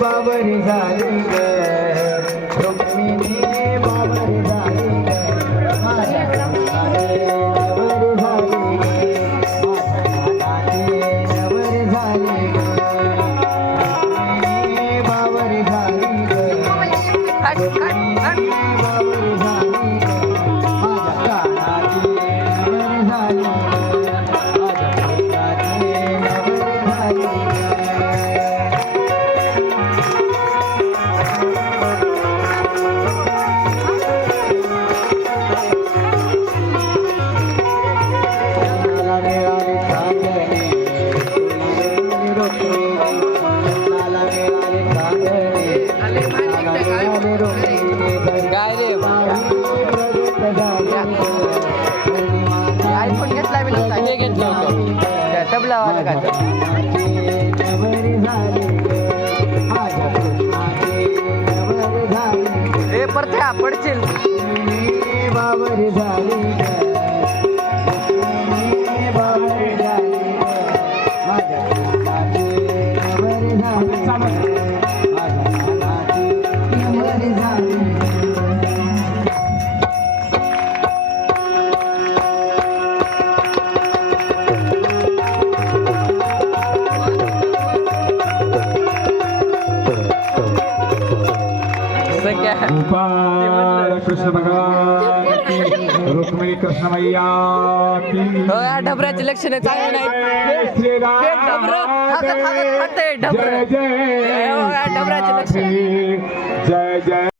बाबरी झाली ग. रुक्मिणी झाली ग. माझ्या कृष्णाने झाली ग. माझ्या झाली ग. झाली ग. काय रे? आयफोन घेतला मी नव्हता हे घेतलं होतं त्या तबलावाला काय तर. परत्या पडशील बाबरी झाली गोपाल कृष्ण भगवान रुक्मिणी कृष्ण मैया ढबऱ्याचे लक्षण चांगले नाहीत. हे